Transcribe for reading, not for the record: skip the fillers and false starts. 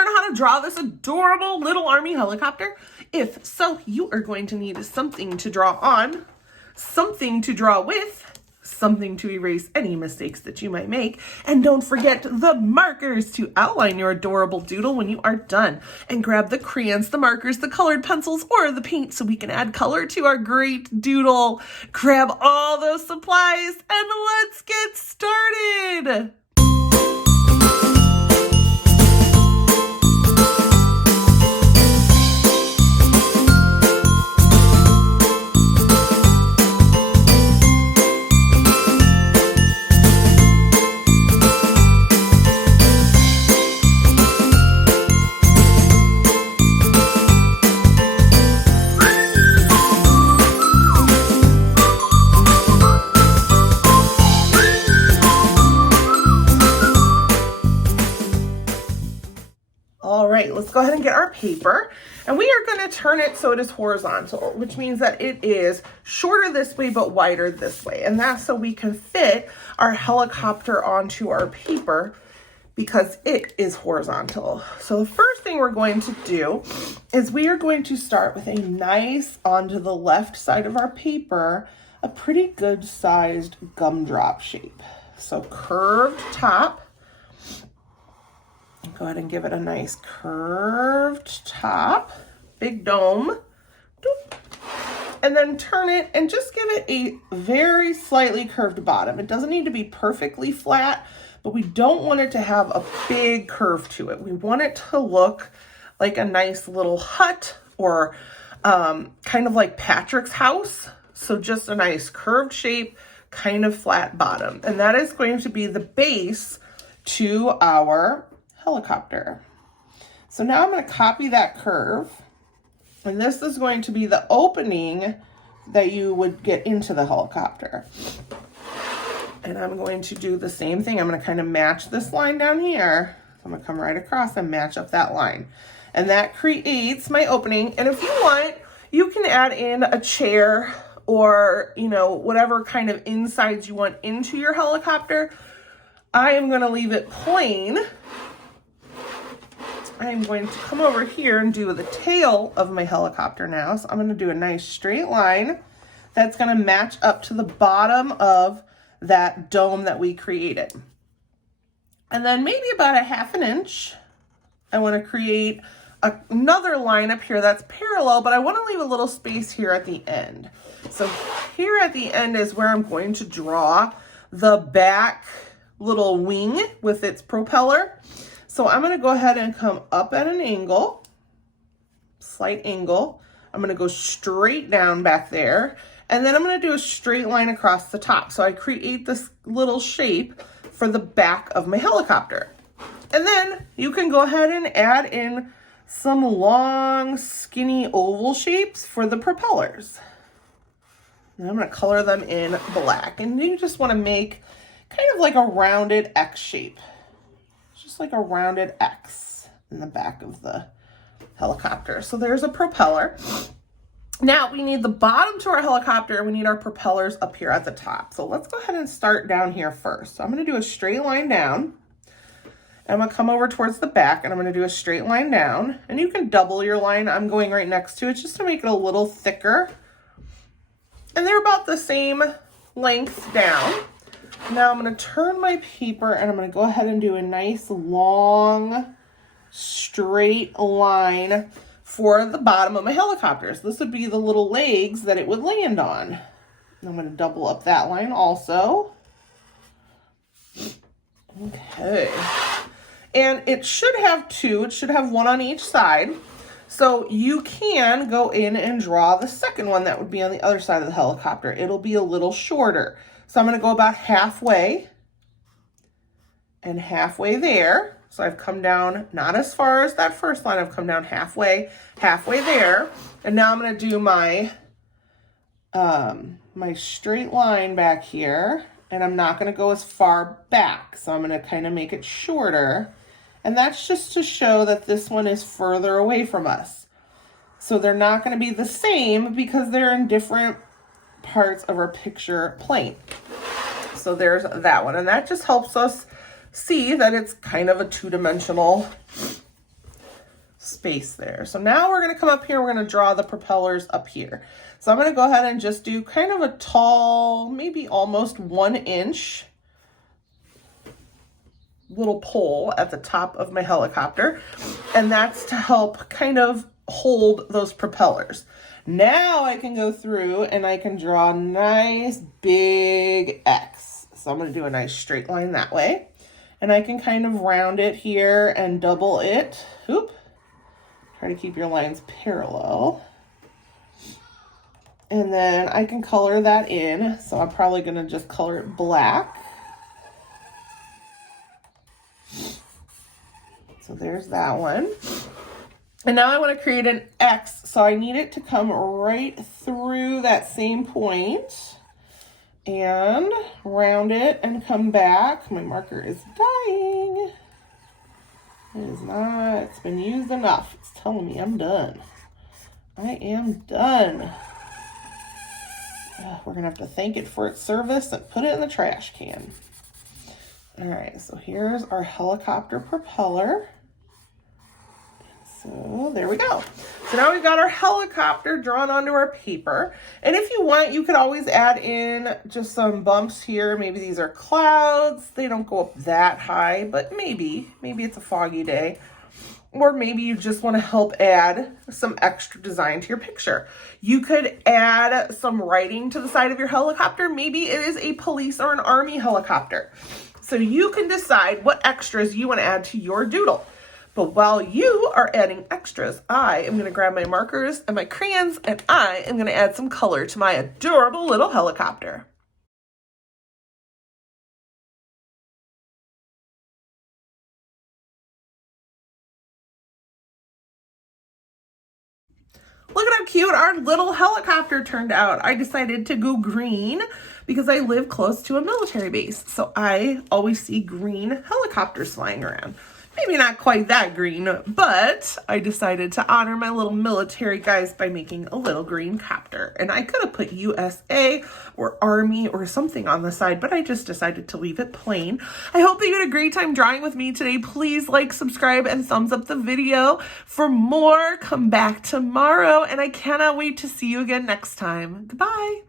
learn how to draw this adorable little army helicopter? If so, you are going to need something to draw on, something to draw with, something to erase any mistakes that you might make, and don't forget the markers to outline your adorable doodle when you are done. And grab the crayons, the markers, the colored pencils, or the paint so we can add color to our great doodle. Grab all those supplies and let's get started. All right, let's go ahead and get our paper, and we are going to turn it so it is horizontal, which means that it is shorter this way but wider this way, and that's so we can fit our helicopter onto our paper because it is horizontal. So the first thing we're going to do is we are going to start with a nice, onto the left side of our paper, a pretty good sized gumdrop shape. So curved top. Go ahead and give it a nice curved top, big dome, and then turn it and just give it a very slightly curved bottom. It doesn't need to be perfectly flat, but we don't want it to have a big curve to it. We want it to look like a nice little hut or kind of like Patrick's house. So just a nice curved shape, kind of flat bottom. And that is going to be the base to our helicopter. So now I'm going to copy that curve, and this is going to be the opening that you would get into the helicopter. And I'm going to do the same thing. I'm going to kind of match this line down here. So I'm going to come right across and match up that line. And that creates my opening. And if you want, you can add in a chair or, you know, whatever kind of insides you want into your helicopter. I am going to leave it plain. I'm going to come over here and do the tail of my helicopter now. So I'm going to do a nice straight line that's going to match up to the bottom of that dome that we created. And then maybe about a 1/2 inch, I want to create another line up here that's parallel, but I want to leave a little space here at the end. So here at the end is where I'm going to draw the back little wing with its propeller. So I'm going to go ahead and come up at an angle, slight angle. I'm going to go straight down back there, and then I'm going to do a straight line across the top. So I create this little shape for the back of my helicopter. And then you can go ahead and add in some long, skinny oval shapes for the propellers. And I'm going to color them in black. And you just want to make kind of like a rounded X shape. Just like a rounded X in the back of the helicopter. So there's a propeller. Now we need the bottom to our helicopter. We need our propellers up here at the top. So let's go ahead and start down here first. So I'm going to do a straight line down. I'm going to come over towards the back and I'm going to do a straight line down. And you can double your line. I'm going right next to it just to make it a little thicker. And they're about the same length down. Now I'm going to turn my paper and I'm going to go ahead and do a nice long straight line for the bottom of my helicopter. So this would be the little legs that it would land on. And I'm going to double up that line also. Okay. And it should have two. It should have one on each side. So you can go in and draw the second one that would be on the other side of the helicopter. It'll be a little shorter. So I'm going to go about halfway and halfway there. So I've come down, not as far as that first line, I've come down halfway there. And now I'm going to do my, my straight line back here. And I'm not going to go as far back. So I'm going to kind of make it shorter. And that's just to show that this one is further away from us. So they're not going to be the same because they're in different parts of our picture plane. So there's that one. And that just helps us see that it's kind of a two-dimensional space there. So now we're going to come up here, we're going to draw the propellers up here. So I'm going to go ahead and just do kind of a tall, maybe almost 1 inch little pole at the top of my helicopter. And that's to help kind of hold those propellers. Now I can go through and I can draw a nice big X. So I'm going to do a nice straight line that way. And I can kind of round it here and double it. Oop. Try to keep your lines parallel. And then I can color that in. So I'm probably going to just color it black. So there's that one. And now I want to create an X. So I need it to come right through that same point and round it and come back. My marker is dying. It is not, it's been used enough. It's telling me I'm done. I am done. We're gonna have to thank it for its service and put it in the trash can. All right, so here's our helicopter propeller. So there we go. So now we've got our helicopter drawn onto our paper. And if you want, you could always add in just some bumps here. Maybe these are clouds. They don't go up that high, but maybe it's a foggy day. Or maybe you just want to help add some extra design to your picture. You could add some writing to the side of your helicopter. Maybe it is a police or an army helicopter. So you can decide what extras you want to add to your doodle. But while you are adding extras, I am going to grab my markers and my crayons and I am going to add some color to my adorable little helicopter. Look at how cute our little helicopter turned out. I decided to go green because I live close to a military base. So I always see green helicopters flying around. Maybe not quite that green, but I decided to honor my little military guys by making a little green copter. And I could have put USA or Army or something on the side, but I just decided to leave it plain. I hope that you had a great time drawing with me today. Please like, subscribe, and thumbs up the video. For more, come back tomorrow, and I cannot wait to see you again next time. Goodbye.